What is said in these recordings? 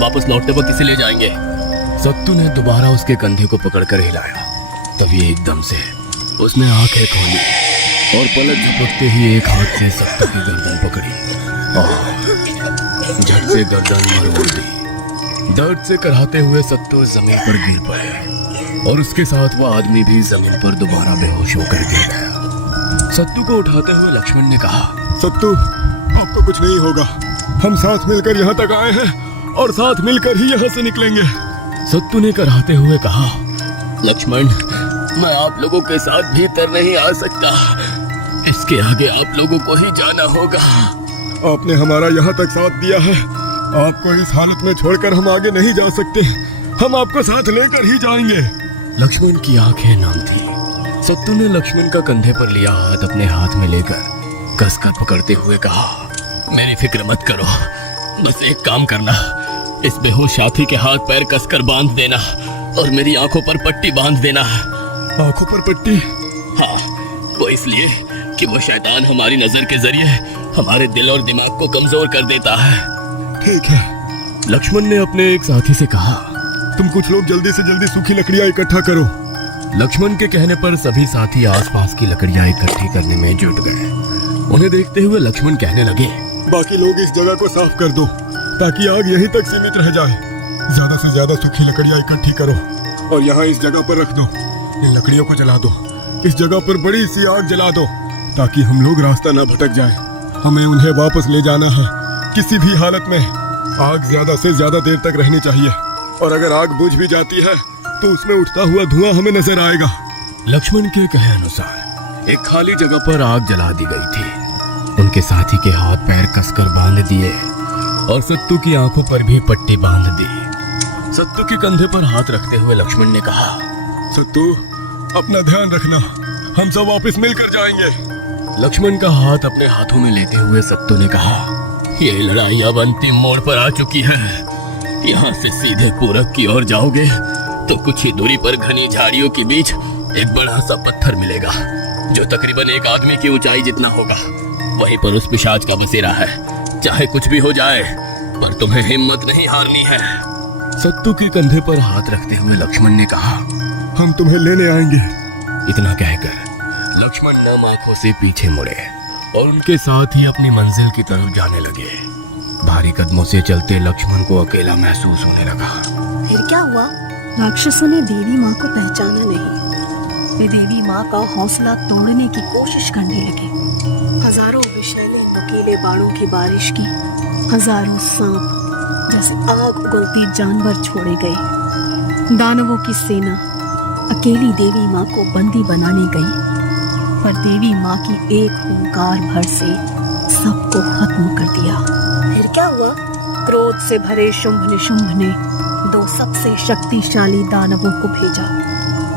वापस लौटते वक्त किसे ले जाएंगे? सत्तू ने दोबारा उसके कंधे को पकड़कर हिलाया। तभी एकदम से उसने आंखें खोली और पलक झपकते ही एक हाथ से सत्तू की गर्दन पकड़ी और झट से गर्दन मरोड़ दी। दर्द से कराहते हुए सत्तू जमीन पर गिर पड़े और उसके साथ वह आदमी भी जमीन पर दोबारा बेहोश होकर गिर गया। सत्तू को उठाते हुए लक्ष्मण ने कहा, सत्तू, आपको कुछ नहीं होगा। हम साथ मिलकर यहाँ तक आए हैं और साथ मिलकर ही यहाँ से निकलेंगे। सत्तू ने कराहते हुए कहा, लक्ष्मण, मैं आप लोगों के साथ भीतर नहीं आ सकता। इसके आगे आप लोगों को ही जाना होगा। आपने हमारा यहाँ तक साथ दिया है। आपको इस हालत में छोड़कर हम आगे नहीं जा सकते। हम आपको साथ लेकर ही जाएंगे। लक्ष्मण की आंखें नम थी। सत्तू ने लक्ष्मण का कंधे पर लिया हाथ अपने हाथ में लेकर कसकर पकड़ते हुए कहा, मेरी फिक्र मत करो, बस एक काम करना, इस बेहोश साथी के हाथ पैर कसकर बांध देना और मेरी आंखों पर पट्टी बांध देना। आंखों पर पट्टी? हाँ, वो इसलिए कि वो शैतान हमारी नजर के जरिए हमारे दिल और दिमाग को कमजोर कर देता है। ठीक है। लक्ष्मण ने अपने एक साथी से कहा, तुम कुछ लोग जल्दी से जल्दी सूखी लकड़ियां इकट्ठा करो। लक्ष्मण के कहने पर सभी साथी आसपास की लकड़ियां इकट्ठी करने में जुट गए। उन्हें देखते हुए लक्ष्मण कहने लगे, बाकी लोग इस जगह को साफ कर दो ताकि आग यहीं तक सीमित रह जाए। ज्यादा से ज्यादा सूखी लकड़ियां इकट्ठी करो और यहाँ इस जगह पर रख दो। इन लकड़ियों को जला दो। इस जगह पर बड़ी सी आग जला दो ताकि हम लोग रास्ता न भटक जाए। हमें उन्हें वापस ले जाना है किसी भी हालत में। आग ज्यादा से ज्यादा देर तक रहनी चाहिए और अगर आग बुझ भी जाती है तो उसमें उठता हुआ धुआं हमें नजर आएगा। लक्ष्मण के कहे अनुसार एक खाली जगह पर आग जला दी गई थी। उनके साथी के हाथ पैर कसकर बांध दिए और सत्तू की आंखों पर भी पट्टी बांध दी। सत्तू के कंधे पर हाथ रखते हुए लक्ष्मण ने कहा, सत्तू, अपना ध्यान रखना, हम सब वापस मिलकर जाएंगे। लक्ष्मण का हाथ अपने हाथों में लेते हुए सत्तू ने कहा, ये लड़ाई अब अंतिम मोड़ पर आ चुकी है। यहाँ से सीधे पूरब की ओर जाओगे तो कुछ ही दूरी पर घनी झाड़ियों के बीच एक बड़ा सा पत्थर मिलेगा जो तकरीबन एक आदमी की ऊंचाई जितना होगा। वहीं पर उस पिशाच का बसेरा है। चाहे कुछ भी हो जाए पर तुम्हें हिम्मत नहीं हारनी है। सत्तू के कंधे पर हाथ रखते हुए लक्ष्मण ने कहा, हम तुम्हें लेने आएंगे। इतना कहकर लक्ष्मण नम आंखों से पीछे मुड़े और उनके साथ ही अपनी मंजिल की तरफ जाने लगे। भारी कदमों से चलते लक्ष्मण को अकेला महसूस होने लगा। फिर क्या हुआ? राक्षसों ने देवी माँ को पहचाना नहीं। वे देवी माँ का हौसला तोड़ने की कोशिश करने लगे। हजारों विषैले नुकीले बाणों की बारिश की। हजारों सांप जैसे आग उगलती जानवर छोड़े गए। दानवों की सेना अकेली देवी माँ को बंदी बनाने गई, पर देवी माँ की एक हुंकार भर से सबको खत्म कर दिया। फिर क्या हुआ? क्रोध से भरे शुंभ निशुंभ ने दो सबसे शक्तिशाली दानवों को भेजा।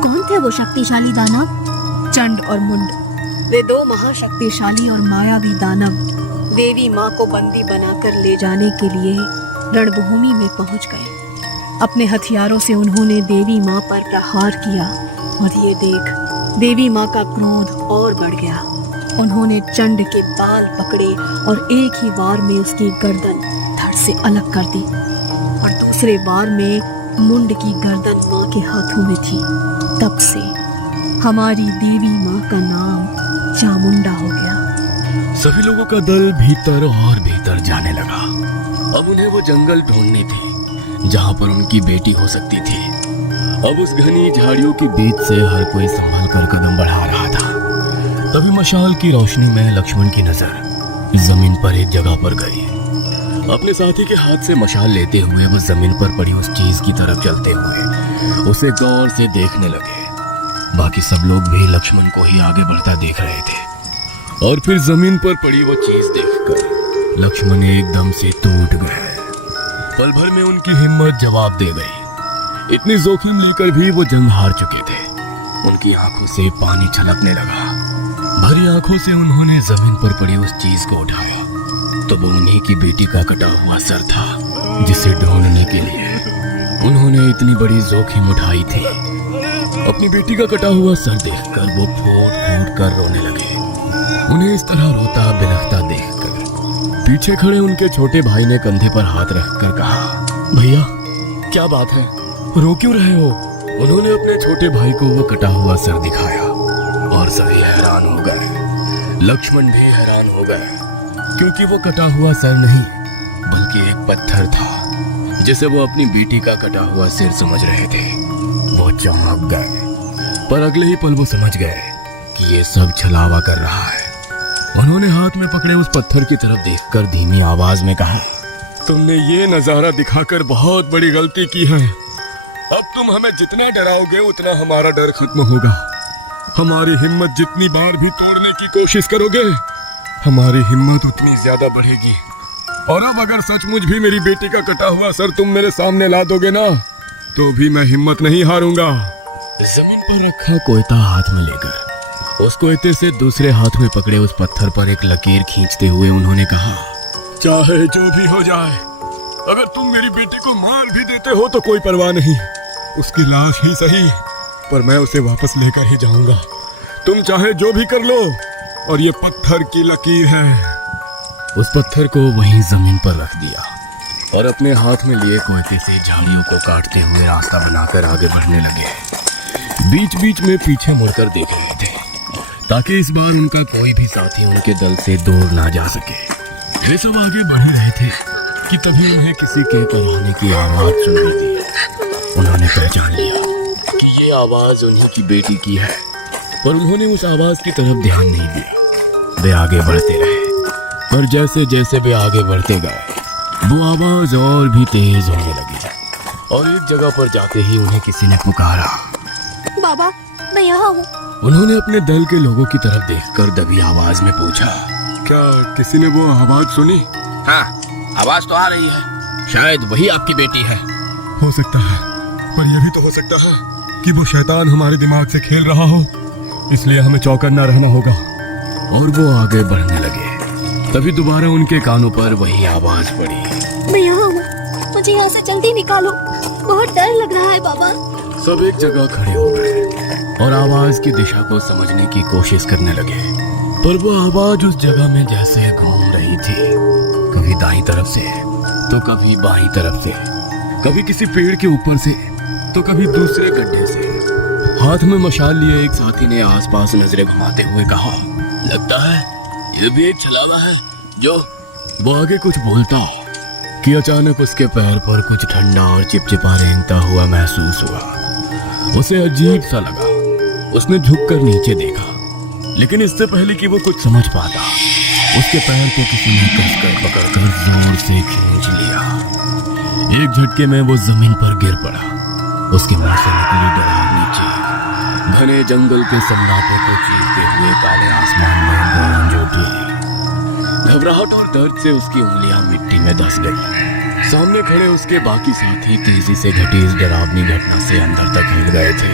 कौन थे वो शक्तिशाली दानव? चंड और मुंड। वे दो महाशक्तिशाली और मायावी दानव देवी माँ को बंदी बनाकर ले जाने के लिए रणभूमि में पहुंच गए। अपने हथियारों से उन्होंने देवी माँ पर प्रहार किया और ये देख देवी माँ का क्रोध और बढ़ गया। उन्होंने चंड के बाल पकड़े और एक ही वार में उसकी गर्दन धड़ से अलग कर दी और दूसरे वार में मुंड की गर्दन माँ के हाथों में थी। तब से हमारी देवी माँ का नाम चामुंडा हो गया। सभी लोगों का दल भीतर और भीतर जाने लगा। अब उन्हें वो जंगल ढूंढनी थी जहाँ पर उनकी बेटी हो सकती थी। अब उस घनी झाड़ियों के बीच से हर कोई संभल कर कदम बढ़ा रहा था। तभी मशाल की रोशनी में लक्ष्मण की नजर जमीन पर एक जगह पर गई। अपने साथी के हाथ से मशाल लेते हुए वो जमीन पर पड़ी उस चीज की तरफ चलते हुए उसे गौर से देखने लगे। बाकी सब लोग भी लक्ष्मण को ही आगे बढ़ता देख रहे थे और फिर जमीन पर पड़ी वो चीज देखकर लक्ष्मण एकदम से टूट गए। पल भर में उनकी हिम्मत जवाब दे गई। इतनी जोखिम लेकर भी वो जंग हार चुके थे। उनकी आंखों से पानी छलकने लगा। भरी आंखों से उन्होंने जमीन पर पड़ी उस चीज को उठाया तो वो उन्हीं की बेटी का कटा हुआ सर था, जिसे ढूंढने के लिए उन्होंने इतनी बड़ी जोखिम उठाई थी। अपनी बेटी का कटा हुआ सर देखकर वो फूट फूट कर रोने लगे। उन्हें इस तरह रोता बिलखता देखकर पीछे खड़े उनके छोटे भाई ने कंधे पर हाथ रखकर कहा, भैया क्या बात है, रो क्यों रहे हो? उन्होंने अपने छोटे भाई को वो कटा हुआ सर दिखाया और सभी हैरान हो गए। लक्ष्मण भी हैरान हो गए, क्योंकि वो कटा हुआ सर नहीं बल्कि एक पत्थर था जिसे वो अपनी बेटी का कटा हुआ सिर समझ रहे थे। वो चौंक गए, पर अगले ही पल वो समझ गए कि ये सब छलावा कर रहा है। उन्होंने हाथ में पकड़े उस पत्थर की तरफ देखकर धीमी आवाज में कहा, तुमने ये नजारा दिखाकर बहुत बड़ी गलती की है। अब तुम हमें जितना डराओगे उतना हमारा डर खत्म होगा। हमारी हिम्मत जितनी बार भी तोड़ने की कोशिश करोगे, हमारी हिम्मत उतनी ज्यादा बढ़ेगी। और अब अगर सचमुच भी मेरी बेटी का कटा हुआ सर तुम मेरे सामने ला दोगे ना, तो भी मैं हिम्मत नहीं हारूंगा। जमीन पर रखा कोयता हाथ में लेकर उस कोयते से दूसरे हाथ में पकड़े उस पत्थर पर एक लकीर खींचते हुए उन्होंने कहा, चाहे जो भी हो जाए, अगर तुम मेरी बेटी को मार भी देते हो तो कोई परवाह नहीं, उसकी लाश ही सही, पर मैं उसे वापस लेकर ही जाऊंगा। तुम चाहे जो भी कर लो, और ये पत्थर की लकीर है। उस पत्थर को वहीं जमीन पर रख दिया और अपने हाथ में लिए कोयते से झाड़ियों को काटते हुए रास्ता बनाकर आगे बढ़ने लगे। बीच बीच में पीछे मुड़कर देख रहे थे ताकि इस बार उनका कोई भी साथी उनके दल से दूर ना जा सके। वे सब आगे बढ़ रहे थे कि तभी उन्हें किसी के कराने की आवाज सुनी थी। उन्होंने पहचान लिया कि ये आवाज उन्हीं की बेटी की है, पर उन्होंने उस आवाज की तरफ ध्यान नहीं दिया। वे आगे बढ़ते रहे, पर जैसे जैसे वे आगे बढ़ते गए वो आवाज और भी तेज होने लगी और एक जगह पर जाते ही उन्हें किसी ने पुकारा, बाबा मैं यहाँ हूँ। उन्होंने अपने दल के लोगों की तरफ देखकर दबी आवाज में पूछा, क्या किसी ने वो आवाज सुनी? हाँ, आवाज तो आ रही है, शायद वही आपकी बेटी है। हो सकता है, पर यह भी तो हो सकता है कि वो शैतान हमारे दिमाग से खेल रहा हो, इसलिए हमें चौकन्ना रहना होगा। और वो आगे बढ़ने लगे, तभी दोबारा उनके कानों पर वही आवाज पड़ी, मैं यहाँ हूँ, मुझे यहाँ से जल्दी निकालो, बहुत डर लग रहा है बाबा। सब एक जगह खड़े हो गए और आवाज की दिशा को समझने की कोशिश करने लगे, पर वो आवाज उस जगह में जैसे घूम रही थी, कभी दाईं तरफ से तो कभी बाईं तरफ से, कभी किसी पेड़ के ऊपर से तो कभी दूसरे गड्ढे से। हाथ में मशाल लिए एक साथी ने आसपास नजरें घुमाते हुए कहा, लगता है ये भी एक छलावा है जो। वो आगे कुछ बोलता कि अचानक उसके पैर पर कुछ ठंडा और चिपचिपा रेंगता हुआ महसूस हुआ। उसे अजीब सा लगा। उसने झुककर नीचे देखा, लेकिन इससे पहले कि वो कुछ समझ पाता, उसके पैर को किसी ने कसकर पकड़कर जोर से खींच लिया। एक झटके में वो जमीन पर गिर पड़ा। उसके मुंह से निकली डरावनी चीख घने जंगल के सन्नाटे को चीरते हुए काले आसमान में गूंज उठी। घबराहट और दर्द से उसकी उंगलियां मिट्टी में धंस गई। सामने खड़े उसके बाकी साथी तेजी से घटी इस डरावनी घटना से अंदर तक हिल गए थे।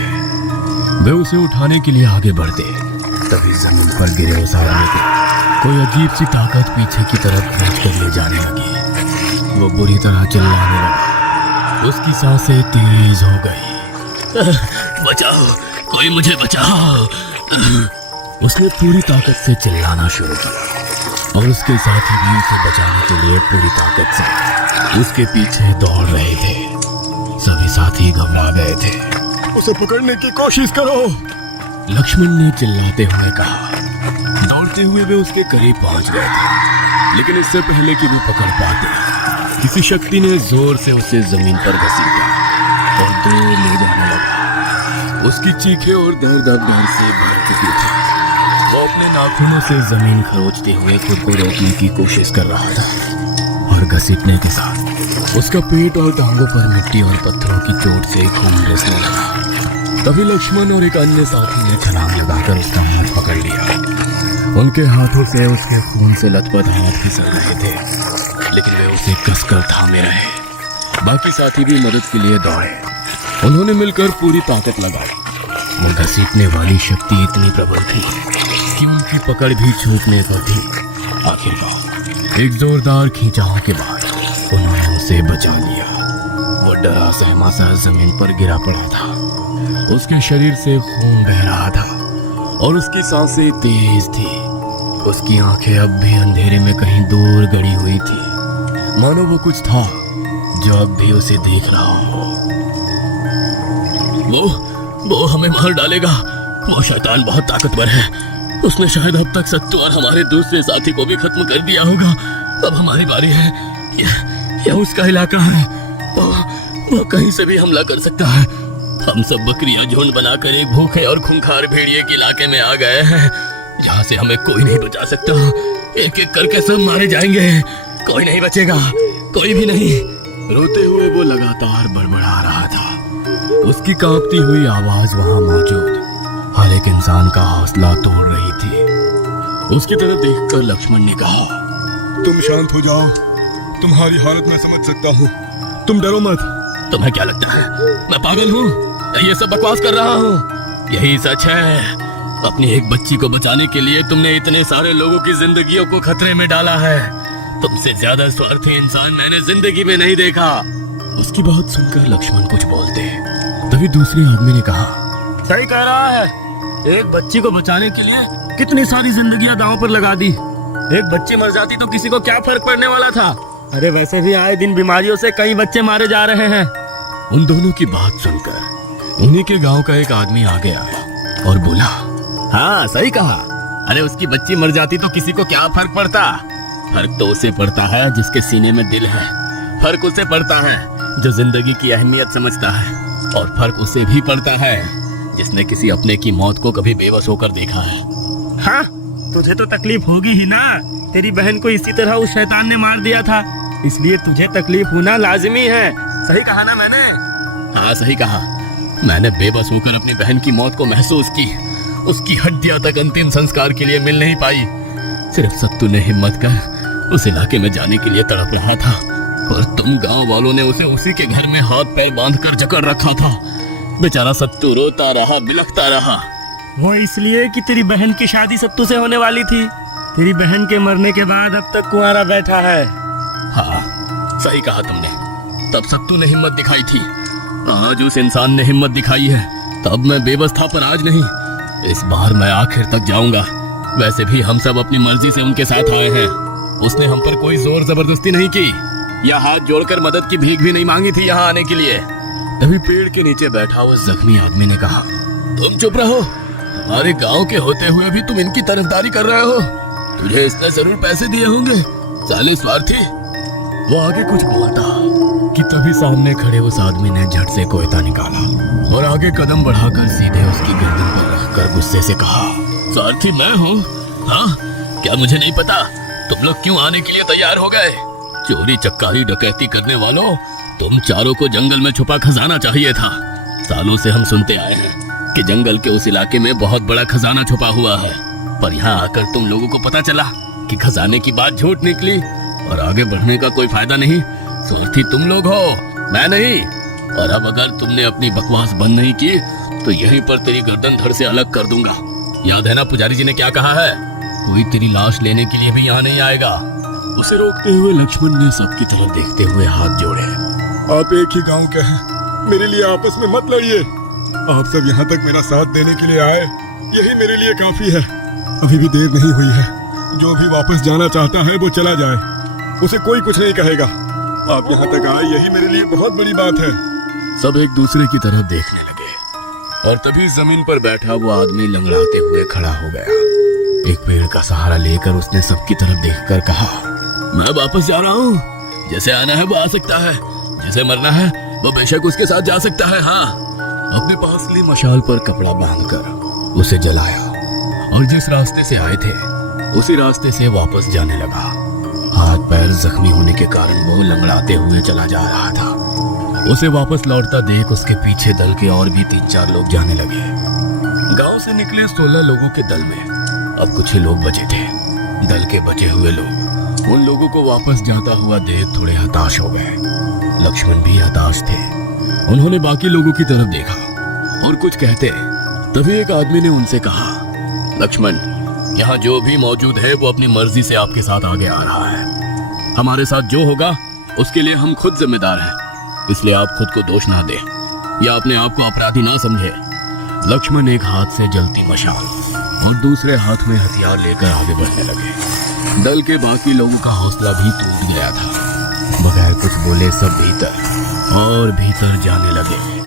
वे उसे उठाने के लिए आगे बढ़ते, तभी जमीन पर गिरे उस आदमी को कोई अजीब सी ताकत पीछे की तरफ खींच कर ले जाने लगी। वो बुरी तरह चिल्लाने लगा, उसकी सांसें तेज हो गई। बचाओ, कोई मुझे बचाओ। उसने पूरी ताकत से चिल्लाना शुरू किया और उसके साथी भी उसे बचाने के लिए पूरी ताकत से उसके पीछे दौड़ रहे थे। सभी साथी घबरा गए थे। उसे पकड़ने की कोशिश करो, लक्ष्मण ने चिल्लाते हुए कहा। दौड़ते हुए वे उसके करीब पहुंच गए थे, लेकिन इससे पहले कि वो पकड़ पाते, किसी शक्ति ने जोर से उसे जमीन पर घसीटा और दूर ले जाने लगा। उसकी चीखें और दर्द अब डर से भर चुकी थी। वो अपने नाखूनों से जमीन खरोचते हुए खुद को रोकने की कोशिश कर रहा था और घसीटने के साथ उसका पेट और टांगों पर मिट्टी और पत्थरों की चोट से खून रिसने लगा। तभी लक्ष्मण और एक अन्य साथी ने छलांग लगाकर उसका मुंह पकड़ लिया। उनके हाथों से उसके खून से लथपथ हाथ फिसल रहे थे, लेकिन वे उसे कसकर थामे रहे। बाकी साथी भी मदद के लिए दौड़े। उन्होंने मिलकर पूरी ताकत लगाई। वो घसीटने वाली शक्ति इतनी प्रबल थी कि उनकी पकड़ भी छूटने पर थी। आखिरकार एक जोरदार खींचाव के बाद उन्होंने उसे बचा लिया। वो डरा सहमा सा जमीन पर गिरा पड़ा था। उसके शरीर से खून बह रहा था और उसकी सांसें तेज थी। उसकी आंखें अब भी अंधेरे में कहीं दूर गड़ी हुई थी, मानो वो कुछ था जो अब भी उसे देख रहा हो। वो हमें मार डालेगा। वो शैतान बहुत ताकतवर है। उसने शायद अब तक सत्तू और हमारे दूसरे साथी को भी खत्म कर दिया होगा। अब हमारी बारी है। यह उसका इलाका है। वो कहीं से भी हमला कर सकता है। हम सब बकरियां झुंड बनाकर एक भूखे और खूंखार भेड़िए के इलाके में आ गए हैं, जहाँ से हमें कोई नहीं बचा सकता। एक एक करके सब मारे जाएंगे। कोई नहीं बचेगा, कोई भी नहीं। रोते हुए वो लगातार बड़बड़ा रहा था। उसकी कांपती हुई आवाज वहां मौजूद हर एक इंसान का हौसला तोड़ रही थी। उसकी तरफ देखकर लक्ष्मण ने कहा, तुम शांत हो जाओ। तुम्हारी हालत मैं समझ सकता हूँ। तुम डरो मत। तुम्हें क्या लगता है मैं पागल हूँ? ये सब बकवास कर रहा हूँ। यही सच है। अपनी एक बच्ची को बचाने के लिए तुमने इतने सारे लोगों की जिंदगियों को खतरे में डाला है। तुमसे ज्यादा स्वार्थी इंसान मैंने जिंदगी में नहीं देखा। उसकी बात सुनकर लक्ष्मण कुछ बोलते, तभी दूसरे आदमी ने कहा, सही कह रहा है। एक बच्ची को बचाने के लिए कितनी सारी जिंदगियां दांव पर लगा दी। एक बच्ची मर जाती तो किसी को क्या फर्क पड़ने वाला था। अरे वैसे भी आए दिन बीमारियों से कई बच्चे मारे जा रहे हैं। उन दोनों की बात सुनकर उन्हीं के गांव का एक आदमी आगे आया और बोला, हाँ सही कहा। अरे उसकी बच्ची मर जाती तो किसी को क्या फर्क पड़ता। फर्क तो उसे पड़ता है जिसके सीने में दिल है। फर्क उसे पड़ता है जो जिंदगी की अहमियत समझता है। और फर्क उसे भी पड़ता है जिसने किसी अपने की मौत को कभी बेबस होकर देखा है। हाँ, तुझे तो तकलीफ होगी ही ना। तेरी बहन को इसी तरह उस शैतान ने मार दिया था, इसलिए तुझे तकलीफ होना लाजिमी है। सही कहा ना मैंने? हाँ सही कहा। मैंने बेबस होकर अपनी बहन की मौत को महसूस की। उसकी हड्डियां तक अंतिम संस्कार के लिए मिल नहीं पाई। सिर्फ सत्तू ने हिम्मत कर उस इलाके में जाने के लिए तड़प रहा था, पर तुम गांव वालों ने उसे उसी के घर में हाथ पैर बांधकर जकड़ रखा था। बेचारा सत्तू रोता रहा, बिलखता रहा। वो इसलिए कि तेरी बहन की शादी सत्तू से होने वाली थी। तेरी बहन के मरने के बाद अब तक कुंवारा बैठा है। हाँ सही कहा तुमने। तब सत्तू ने हिम्मत दिखाई थी, आज उस इंसान ने हिम्मत दिखाई है। तब मैं बेबस था, पर आज नहीं। इस बार मैं आखिर तक जाऊंगा। वैसे भी हम सब अपनी मर्जी से उनके साथ आए हैं। उसने हम पर कोई जोर जबरदस्ती नहीं की या हाथ जोड़कर मदद की भीख भी नहीं मांगी थी यहाँ आने के लिए। तभी पेड़ के नीचे बैठा उस जख्मी आदमी ने कहा, तुम चुप रहो। हमारे गांव के होते हुए भी तुम इनकी तरफदारी कर रहे हो। तुझे इसने जरूर पैसे दिए होंगे, साले स्वार्थी। वो आगे कुछ बोलता कि तभी सामने खड़े उस आदमी ने झट से कोयता निकाला और आगे कदम बढ़ाकर सीधे उसकी गर्दन पर रखकर गुस्से से कहा, स्वार्थी मैं हूँ? हाँ, क्या मुझे नहीं पता? तुम लोग क्यों आने के लिए तैयार हो गए? चोरी चक्कारी डकैती करने वालों, तुम चारों को जंगल में छुपा खजाना चाहिए था। सालों से हम सुनते आए हैं कि जंगल के उस इलाके में बहुत बड़ा खजाना छुपा हुआ है, पर यहाँ आकर तुम लोगों को पता चला कि खजाने की बात झूठ निकली और आगे बढ़ने का कोई फायदा नहीं। स्वार्थी तुम लोग हो, मैं नहीं। और अब अगर तुमने अपनी बकवास बंद नहीं की तो यहीं पर तेरी गर्दन धड़ से अलग कर दूंगा। याद है ना पुजारी जी ने क्या कहा है? कोई तेरी लाश लेने के लिए भी यहाँ नहीं आएगा। उसे रोकते हुए लक्ष्मण ने सबकी तरफ देखते हुए हाथ जोड़े। आप एक ही गांव के हैं, मेरे लिए आपस में मत लड़िए। आप सब यहाँ तक मेरा साथ देने के लिए आए, यही मेरे लिए काफी है। अभी भी देर नहीं हुई है। जो भी वापस जाना चाहता है वो चला जाए, उसे कोई कुछ नहीं कहेगा। आप यहाँ तक आए, यही मेरे लिए बहुत बड़ी बात है। सब एक दूसरे की तरफ देखने लगे और तभी जमीन पर बैठा वो आदमी लंगड़ाते हुए खड़ा हो गया। एक पेड़ का सहारा लेकर उसने सबकी तरफ देखकर कहा, मैं वापस जा रहा हूँ। जैसे आना है वो आ सकता है, जिसे मरना है वो बेशक उसके साथ जा सकता है। हाँ, अपने पास ली मशाल पर कपड़ा बांधकर उसे जलाया और जिस रास्ते से आए थे उसी रास्ते से वापस जाने लगा। हाथ पैर जख्मी होने के कारण वो लंगड़ाते हुए चला जा रहा था। उसे वापस लौटता देख उसके पीछे दल के और भी 3-4 लोग जाने लगे। गांव से निकले 16 लोगों के दल में अब कुछ ही लोग बचे थे। दल के बचे हुए लोग उन लोगों को वापस जाता हुआ देख थोड़े हताश हो गए। लक्ष्मण भी हताश थे। उन्होंने बाकी लोगों की तरफ देखा और कुछ कहते, तभी एक आदमी ने उनसे कहा, लक्ष्मण, यहाँ जो भी मौजूद है वो अपनी मर्जी से आपके साथ आगे आ रहा है। हमारे साथ जो होगा उसके लिए हम खुद जिम्मेदार हैं, इसलिए आप खुद को दोष ना दें या अपने आप को अपराधी ना समझे। लक्ष्मण एक हाथ से जलती मशाल और दूसरे हाथ में हथियार लेकर आगे बढ़ने लगे। दल के बाकी लोगों का हौसला भी टूट गया था। बगैर कुछ बोले सब भीतर और भीतर जाने लगे।